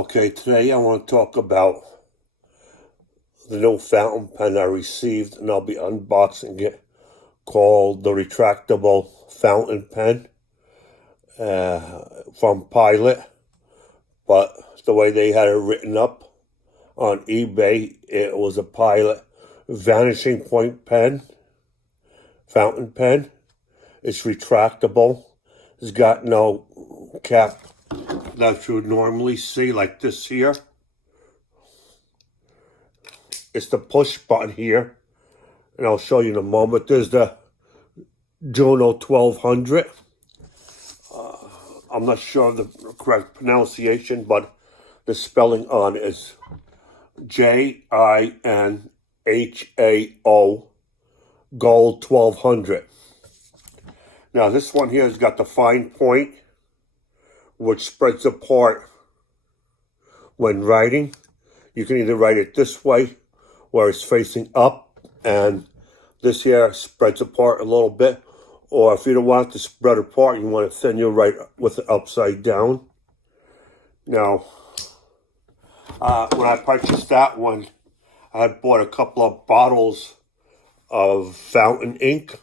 Okay, today I want to talk about the new fountain pen I received, and I'll be unboxing it, called the retractable fountain pen from Pilot. But the way they had it written up on eBay, it was a Pilot vanishing point pen, fountain pen. It's retractable. It's got no cap that you would normally see, like this here. It's the push button here, and I'll show you in a moment. There's the Juno 1200. I'm not sure of the correct pronunciation, but the spelling on it is JINHAO Gold 1200. Now this one here has got the fine point, which spreads apart when writing. You can either write it this way, where it's facing up, and this here spreads apart a little bit, or if you don't want it to spread apart, you want it thin, you write with it upside down. Now, when I purchased that one, I had bought a couple of bottles of fountain ink.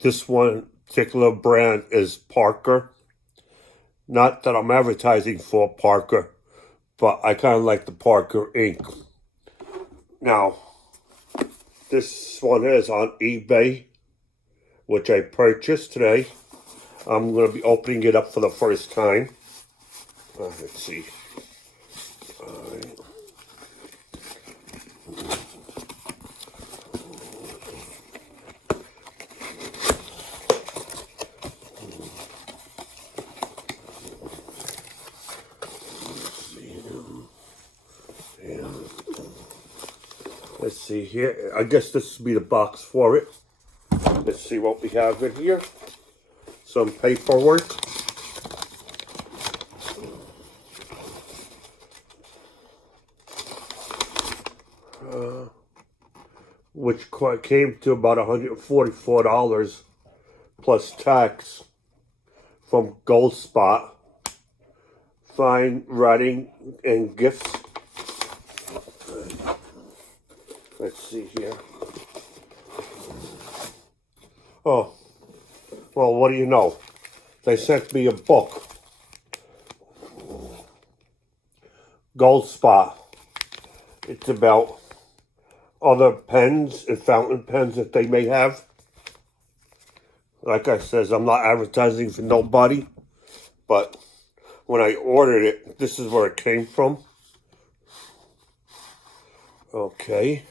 This one particular brand is Parker. Not that I'm advertising for Parker, but I kind of like the Parker ink. Now, this one is on eBay, which I purchased today. I'm going to be opening it up for the first time. Let's see. All right. Let's see here. I guess this will be the box for it. Let's see what we have in here. Some paperwork. Which came to about $144 plus tax from Gold Spot. Fine writing and gifts. Let's see here. Oh, well, what do you know? They sent me a book. Gold Spot. It's about other pens and fountain pens that they may have. Like I says, I'm not advertising for nobody, but when I ordered it, this is where it came from. Okay.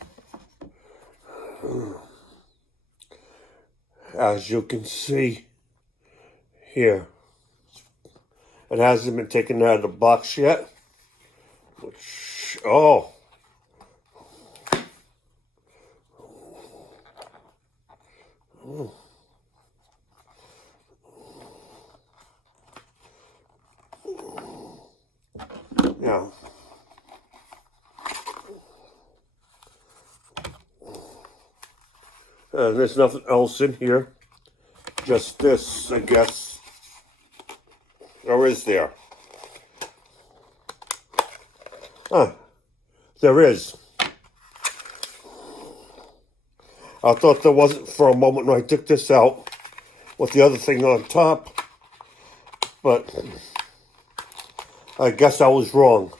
As you can see here, it hasn't been taken out of the box yet. Which, oh. Yeah. There's nothing else in here. Just this, I guess. Or is there? There is. I thought there wasn't for a moment when I took this out with the other thing on top. But I guess I was wrong.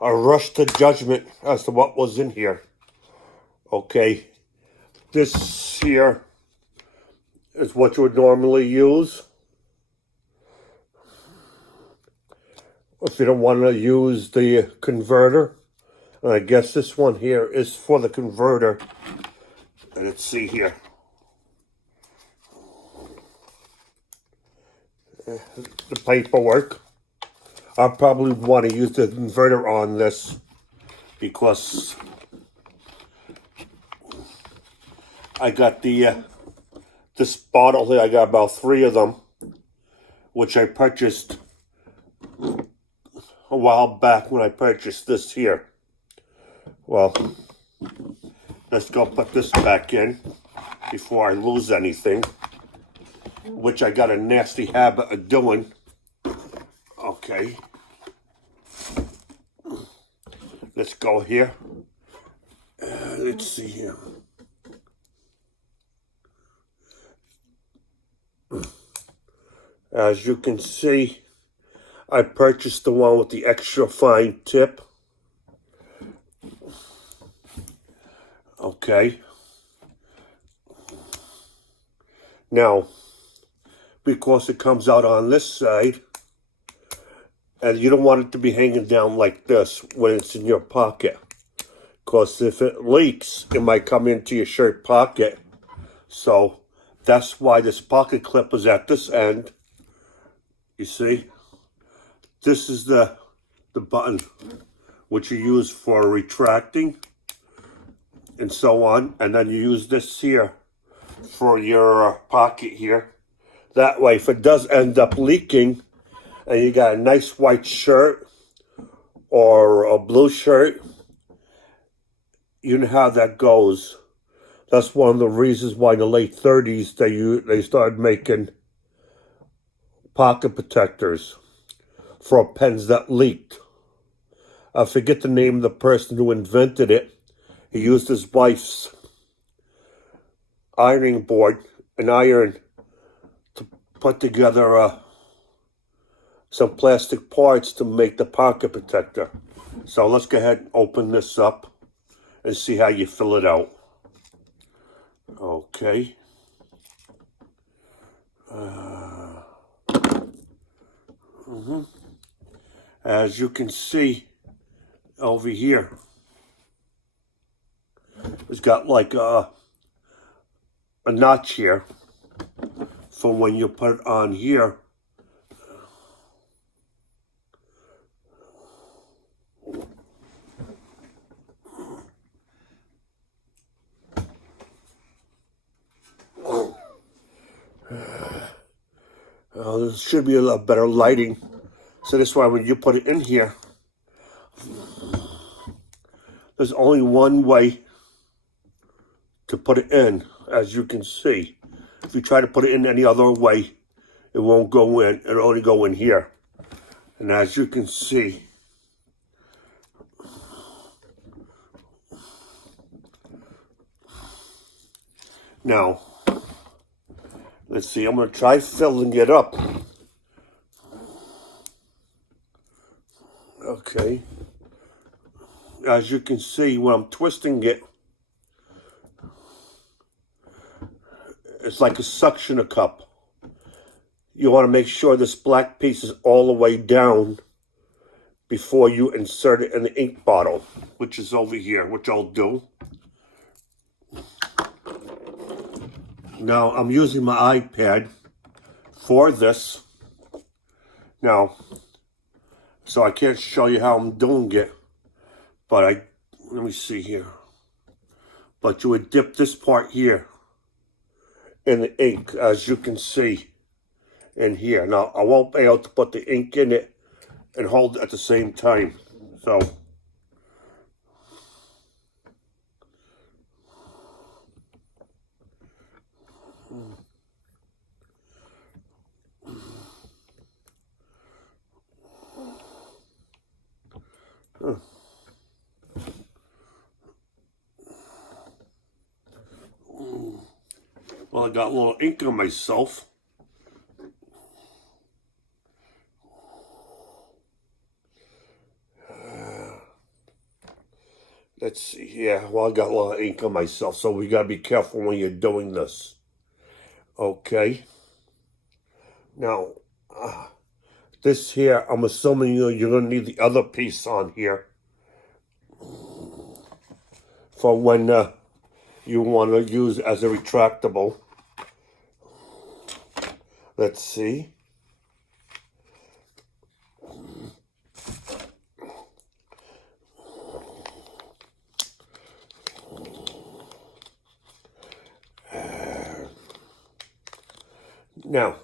I rushed to judgment as to what was in here. Okay. This here is what you would normally use if you don't want to use the converter. And I guess this one here is for the converter. And let's see here. The paperwork. I probably want to use the converter on this because I got this bottle here. I got about 3 of them, which I purchased a while back when I purchased this here. Well, let's go put this back in before I lose anything, which I got a nasty habit of doing. Okay. let's go here. Let's see here. As you can see, I purchased the one with the extra fine tip. Okay. Now, because it comes out on this side, and you don't want it to be hanging down like this when it's in your pocket. Because if it leaks, it might come into your shirt pocket. So that's why this pocket clip is at this end. You see? This is the button which you use for retracting and so on. And then you use this here for your pocket here. That way, if it does end up leaking and you got a nice white shirt or a blue shirt, you know how that goes. That's one of the reasons why in the late 30s they started making pocket protectors for pens that leaked. I forget the name of the person who invented it. He used his wife's ironing board and iron to put together some plastic parts to make the pocket protector. So let's go ahead and open this up and see how you fill it out. Okay. As you can see over here, it's got like a notch here for when you put it on here. There should be a lot better lighting. So this way, when you put it in here, there's only one way to put it in, as you can see. If you try to put it in any other way, it won't go in. It'll only go in here. And as you can see, now, let's see, I'm going to try filling it up. Okay. As you can see, when I'm twisting it, it's like a suction cup. You want to make sure this black piece is all the way down before you insert it in the ink bottle, which is over here, which I'll do. Now, I'm using my iPad for this. Now, so I can't show you how I'm doing it, but let me see here. But you would dip this part here in the ink, as you can see in here. Now, I won't be able to put the ink in it and hold it at the same time. So, well, I got a little ink on myself. Let's see, yeah, well, I got a lot of ink on myself, so we gotta be careful when you're doing this. Okay. Now, this here, I'm assuming you're gonna need the other piece on here for when you want to use as a retractable. Let's see. Now,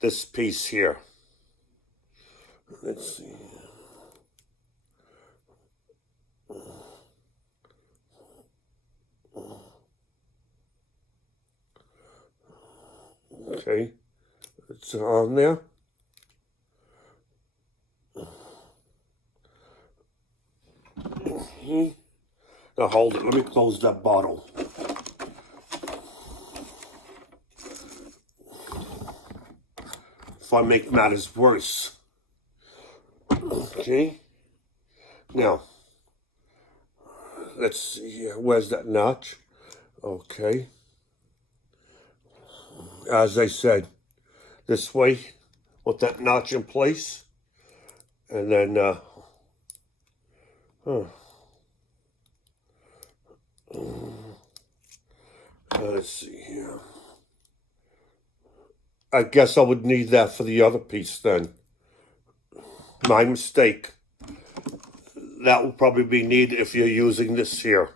this piece here. Let's see. Okay, it's on there. Now hold it, let me close that bottle. If I make matters worse. Okay. Now, let's see here. Where's that notch? Okay. As I said, this way, with that notch in place. And then, let's see here. I guess I would need that for the other piece then. My mistake. That will probably be needed if you're using this here.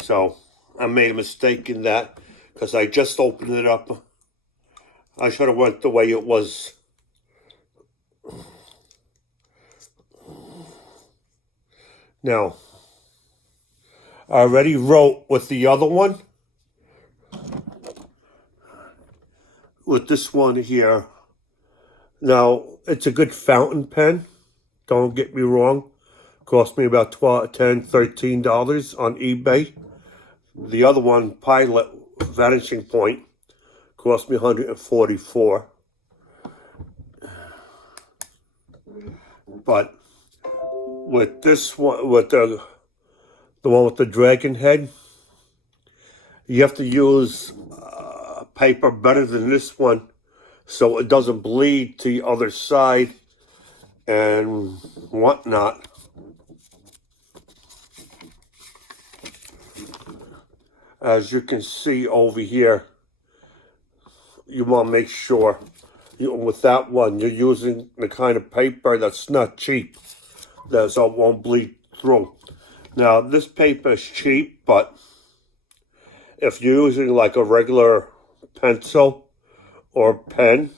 So, I made a mistake in that because I just opened it up. I should have went the way it was. Now, I already wrote with the other one. With this one here. Now, it's a good fountain pen. Don't get me wrong. Cost me about $12, $10, $13 on eBay. The other one, Pilot Vanishing Point, cost me $144. But with this one, with the one with the dragon head, you have to use paper better than this one so it doesn't bleed to the other side and whatnot. As you can see over here, you want to make sure with that one you're using the kind of paper that's not cheap, so it won't bleed through. Now this paper is cheap, but if you're using like a regular pencil or pen,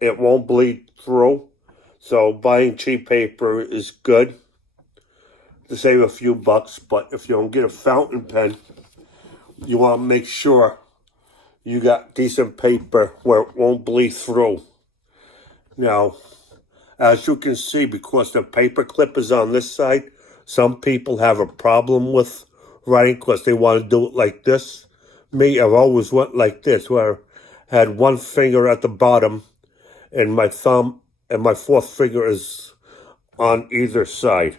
it won't bleed through. So buying cheap paper is good to save a few bucks, but if you don't get a fountain pen, you want to make sure you got decent paper where it won't bleed through. Now, as you can see, because the paper clip is on this side, some people have a problem with writing because they want to do it like this. Me, I've always went like this, where I had one finger at the bottom and my thumb and my fourth finger is on either side.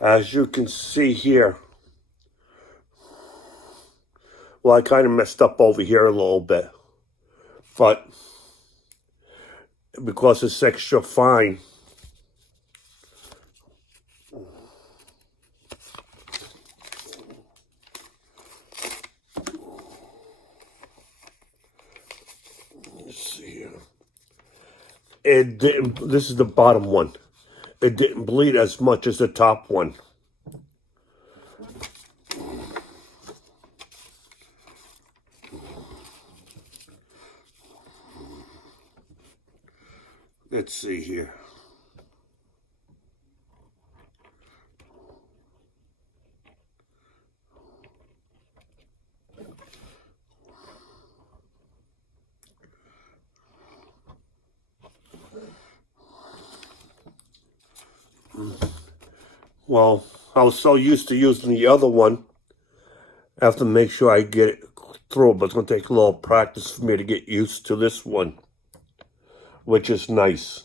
As you can see here, well, I kind of messed up over here a little bit, but because it's extra fine, let's see here. It didn't, this is the bottom one. It didn't bleed as much as the top one. Let's see here. Well, I was so used to using the other one, I have to make sure I get it through, but it's going to take a little practice for me to get used to this one, which is nice.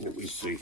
Let me see.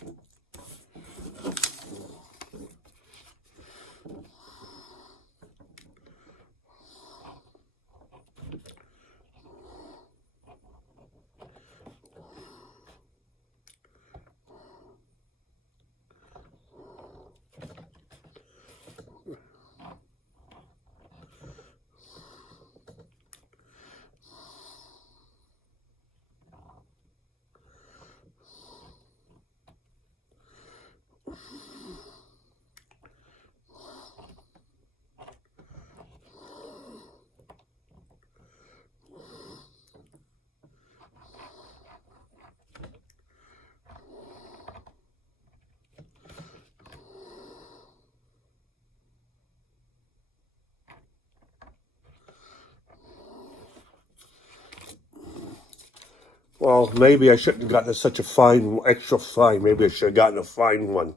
Well, maybe I shouldn't have gotten such a fine, extra fine. Maybe I should have gotten a fine one.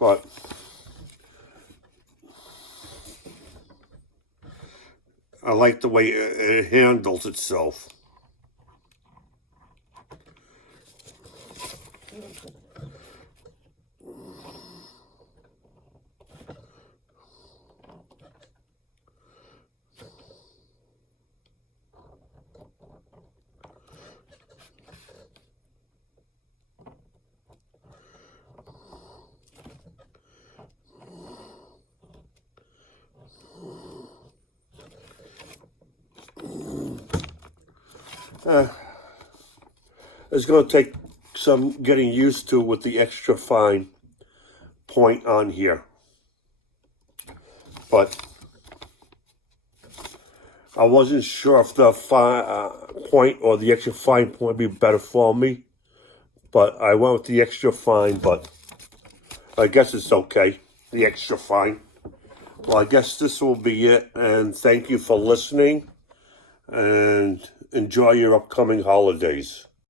But I like the way it handles itself. It's going to take some getting used to with the extra fine point on here. But I wasn't sure if the point or the extra fine point would be better for me. But I went with the extra fine, but I guess it's okay, the extra fine. Well, I guess this will be it, and thank you for listening, and enjoy your upcoming holidays.